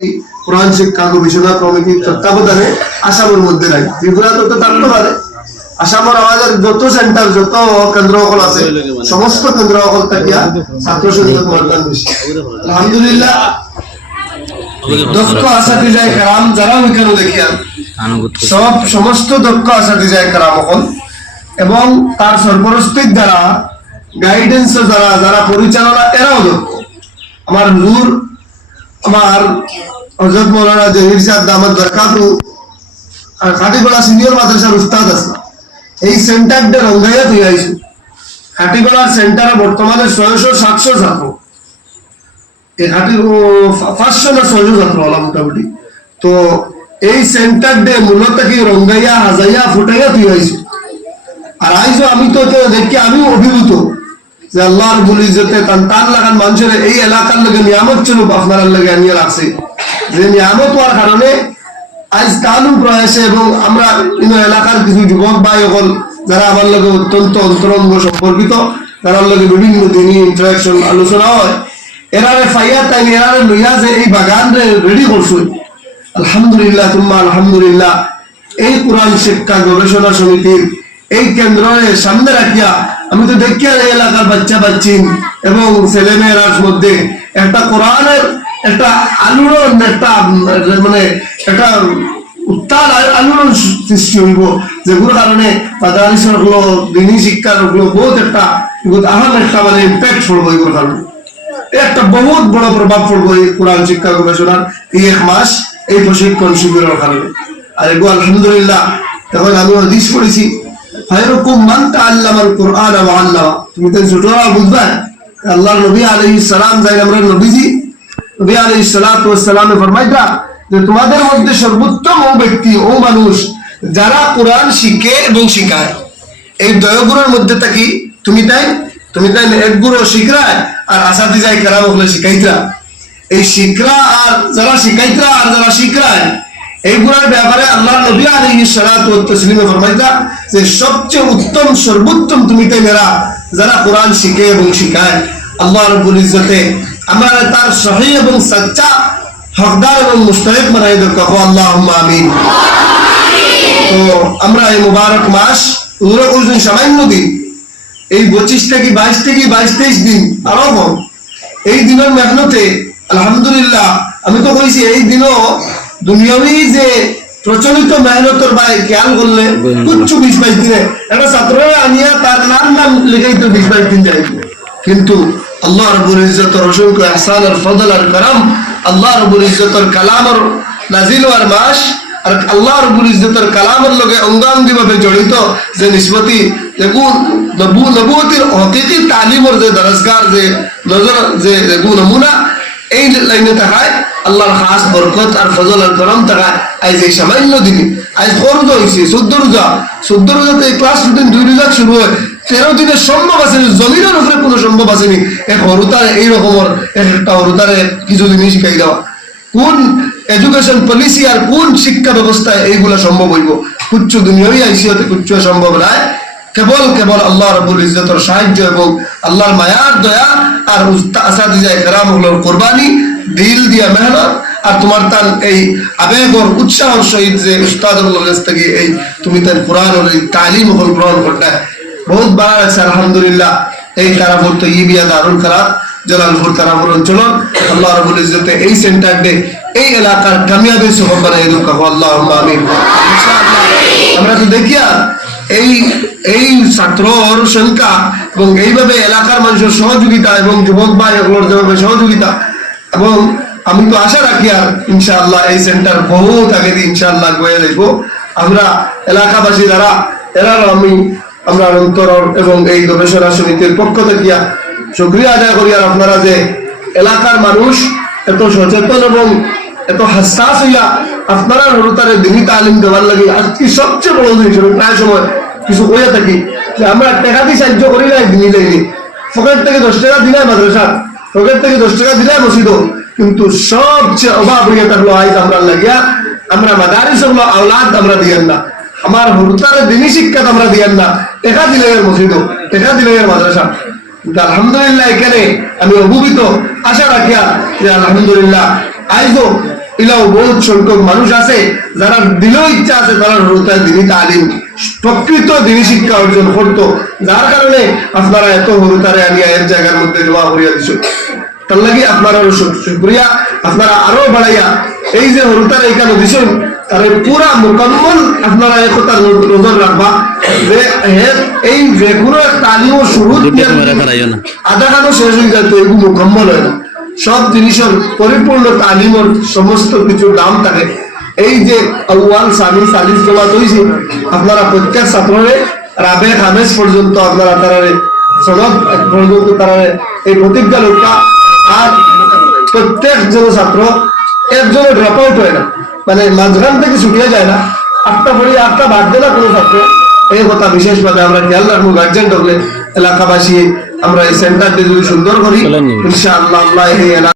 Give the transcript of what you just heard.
কোরআন শিক্ষা গবেষণা কমিটির তত্ত্বাবধানে আসামের মধ্যে নাই। ত্রিপুরা তো থাকতে পারে, আসামের আমাদের যত সেন্টার যত কেন্দ্র সকল আছে সমস্ত কেন্দ্র সকল থাকিয়া ছাত্র সংসদ মর্দান বেশি। আলহামদুলিল্লাহ দক্ষ আসাতিজায়ে কেরাম যারা ওইখানে দেখিয়া সব সমস্ত দক্ষ আসাতিজায়ে কেরাম সকল এবং তার সরপরস্তির দ্বারা গাইডেন্স দ্বারা যারা পরিচালনা এরাও দক্ষ। আমার হুজুর আমার হযরত মাওলানা জহির সাহেব দামাত বরকাতু আর খাটিগড়া সিনিয়র মাদ্রাসার উস্তাদ আছে। এই সেন্টারটা রঙ্গাইয়া তুই আইসু খাটিগড়ার সেন্টারে বর্তমানে 600-700 ছাত্র, এই খাটি 500 না 600 ছাত্র হলো মোটামুটি। তো এই সেন্টারটা মূলত কি রঙ্গাইয়া হাজাইয়া ফুটাইয়া তুই আইসু। আর আইসু আমি তো দেখি আমি অভিভূত যে আল্লাহ রাব্বুল ইজ্জতে তান লাগান মানুষের এই এলাকার লগে নিয়ামত স্বরূপ আপনার লগে আনিয়ে রাখছে, যে নিয়ামত হওয়ার কারণে আজ কানুন প্রয়াসে এবং আমরা এলাকার কিছু যুবক ভাই সকল যারা আমার লগে অত্যন্ত অন্তরঙ্গ সম্পর্কিত, তারা লগে বিভিন্ন দিনই ইন্টারাকশন আলোচনা হয়, এরারে ফাইয়া তাই এরারে লইয়া যে এই বাগান রেডি করছুন। আলহামদুলিল্লাহ তুম্মা আলহামদুলিল্লাহ। এই কোরআন শিক্ষা গবেষণা সমিতির এই কেন্দ্রের সামনে রাখিয়া আমি তো দেখি এই এলাকার বাচ্চা বাচ্চিন এবং ছেলেমেয়েরার মধ্যে একটা কোরআনের একটা আলোড়ন, একটা মানে একটা উত্তাল আলোড়ন সৃষ্টি হইব, যেগুলোর কারণে মাদ্রাসার হলো দিনী শিক্ষার হলো বহুত একটা আহাম একটা মানে ইম্প্যাক্ট পড়বো। এগুলোর কারণে একটা বহুত বড় প্রভাব পড়বো এই কোরআন শিক্ষা গবেষণার এই 1 মাস এই প্রশিক্ষণ শিবিরের কারণে। আর এগুলো আলহামদুলিল্লাহ তখন আমি হাদিস পড়েছি খায়রুকুম মান তাআল্লামাল কুরআন ওয়া আল্লামা। তুমি তো ছোটরা বুঝবা আল্লাহর নবী আলাইহিস সালাম যাই আমরা নবীজি নবী আলাইহিস সালাতু ওয়াস সালাম ফরমাইতা যে তোমাদের মধ্যে সর্বোত্তম ও ব্যক্তি ও মানুষ যারা কোরআন শিখে এবং শিখায়। এই দয়গুলোর মধ্যে থাকি তুমি তাই এক গুরু শিখরায় আর আসাতিজায়ে কেরাম হলে শিখাইতরা। এই শিখরা আর যারা শিখাইতরা আর যারা শিখরায় এইগুলোর ব্যাপারে আল্লাহর নবী আলাইহিস সালাতু ওয়াস তাসলিম ফরমাইতা যে সবচেয়ে উত্তম সর্বোত্তম তুমি তাই যারা কোরআন শিখে এবং শিখায়। আল্লাহ রাব্বুল ইজ্জতে আমরা তার সহিহ এবং সচ্চা হকদার এবং মুস্তাহিক বানাই দাও, কহো আল্লাহুম্মা আমিন। তো আমরা এই মুবারক মাস উজুর সামান্য দিন, এই 25 থেকে 22-23 দিন আরো কম, এই দিনের মেহনতে আলহামদুলিল্লাহ আমি তো কইছি এই দিনও দুনিয়াবি যে প্রচলিত মেহনতের ভাই খেয়াল করলে কুচ্ছু 20-22 দিনে একটা ছাত্ররা আনিয়া তার নাম লিখাই তো 20-22 দিন যাই। কিন্তু আল্লাহ রাব্বুল ইজ্জতের অসংখ্য ইহসান আর ফজল আর করম, আল্লাহ রাব্বুল ইজ্জতের কালামের নাজিল হওয়ার মাস আর আল্লাহ রাব্বুল ইজ্জতের কালামের লগে অঙ্গাঙ্গি ভাবে জড়িত যে নিসবতি দেখুন নবুয়তির হকিকি তালিমের যে দরজগার যে নজর যে নমুনা এই লাইনে থাকায় আল্লাহর খাস বরকত আর ফজল আর করম থাকায় আজ এই সামান্য দিনে আজ ফরজ হয়েছে 14 রোজাতে ক্লাস রুটিন 2 রোজা শুরু হয়, 13 দিনে সম্ভব আসেনি, জমিনের উপরে কোনো সম্ভব আসেনি এক হরুতারে এই রকমের একটা হরুতারে কিছু জিনিস শিখাই দেওয়া। কোন এডুকেশন পলিসি আর কোন শিক্ষা ব্যবস্থায় এইগুলা সম্ভব হইব? কুচ্ছ দুনিয়ায় আইসিয়াতে কুচ্ছ সম্ভব নয়, কেবল আল্লাহ রাব্বুল ইজ্জতের সাহায্য এবং আল্লাহর মায়ার দয়া আর আসাতিজায়ে কেরাম হলোর কুরবানি, দিল দিয়া মেহনত আর তোমার তার এই আবেগ আর উৎসাহর সহিত যে উস্তাদুল্লাহ কাছ থেকে এই তুমি তার কোরআন আর এই তালিম হল গ্রহণ করতে বহুত ভালো লাগছে আলহামদুলিল্লাহ। এই কারাপুর তো ইবিয়া দারুল কারাত জালালপুর কারাপুর অঞ্চল আল্লাহ রাব্বুল ইজ্জতে এই সেন্টারটে এই এলাকার কামিয়াবি সবব বানাই দাও, কহো আল্লাহুম্মা আমিন। ইনশাআল্লাহ আমরা তো দেখিয়া এই ছাত্রর সংখ্যা এবং এইভাবে এলাকার মানুষের সহযোগিতা এবং যুবক ভাই এগুলোর যেভাবে সহযোগিতা এবং আমি তো আশা রাখি আর ইনশাআল্লাহ এই সেন্টার বহুত আগে দিয়ে ইনশাআল্লাহ গয়ে যাইব। আমরা এলাকাবাসী যারা এরাও আমরা অন্তর এবং এই গবেষণা সমিতির পক্ষ থেকে শুকরিয়া আদায় করি। আর আপনারা যে এলাকার মানুষ এত সচেতন এবং এত হাসাস হইয়া আপনারা হরতারে দিনী তালিম দেওয়ার লাগে আজকে সবচেয়ে বড় জিনিস প্রায় সময় কিছু কইয়া থাকি যে আমরা টাকা দিয়ে সাহায্য করি নাই, দিনই যাইনি, পকেট থেকে 10 টাকা দিলাই মাদ্রাসা, পকেট থেকে 10 টাকা দিলাই মসজিদ, কিন্তু সবচেয়ে অভাব হইয়া থাকলো আজ আমরা লাগিয়া আমরা মাদারিস হলো আওলাদ আমরা দিয়েন না, আমার হরতারে দিনী শিক্ষা আমরা দিয়েন না, টাকা দিলে মসজিদ, টাকা দিলে মাদ্রাসা। আলহামদুলিল্লাহ এখানে আমি অভিভূত আশা রাখিয়া যে আলহামদুলিল্লাহ আইজো ইলাও বহুত সংখ্যক মানুষ আছে যারা দিল ইচ্ছা আছে তারা হরুতায় দিনী তালিম প্রকৃত দিনী শিক্ষা অর্জন করতো, যার কারণে আপনারা এত হরুতারে আনিয়া এক জায়গার মধ্যে জমা করিয়া দিচ্ছ। তার লাগি আপনারা শুক্রিয়া, আপনারা আরো বাড়াইয়া এই যে হরুতার এইখানে দিচ্ছেন তার পুরা মোকাম্মল আপনারা একতা নজর রাখবা যে এই যে কোনো তালিম শুরু আধা খানো শেষ হয়ে যায় তো এগুলো মোকাম্মল হয় না। সব জিনিসের পরিপূর্ণ তালিমের সমস্ত কিছু দাম থাকে। এই যে আউয়াল সানি সালিস জমা হয়েছে আপনারা প্রত্যেক ছাত্ররে রাবে খামেজ পর্যন্ত আপনারা তারা সনদ পর্যন্ত তারা এই প্রতিজ্ঞা লোকা, আর প্রত্যেক জন ছাত্র একজনের ড্রপ আউট হয় না, মানে মাঝখান থেকে ছুটিয়ে যায় না, 8টা পড়ি 8টা বাদ দেয় না কোনো ছাত্র। এই কথা বিশেষভাবে আমরা খেয়াল রাখবো গার্জেন হলে এলাকাবাসী আমরা এই সেন্টারটি যদি সুন্দর করি ইনশাআল্লাহ আল্লাহ এই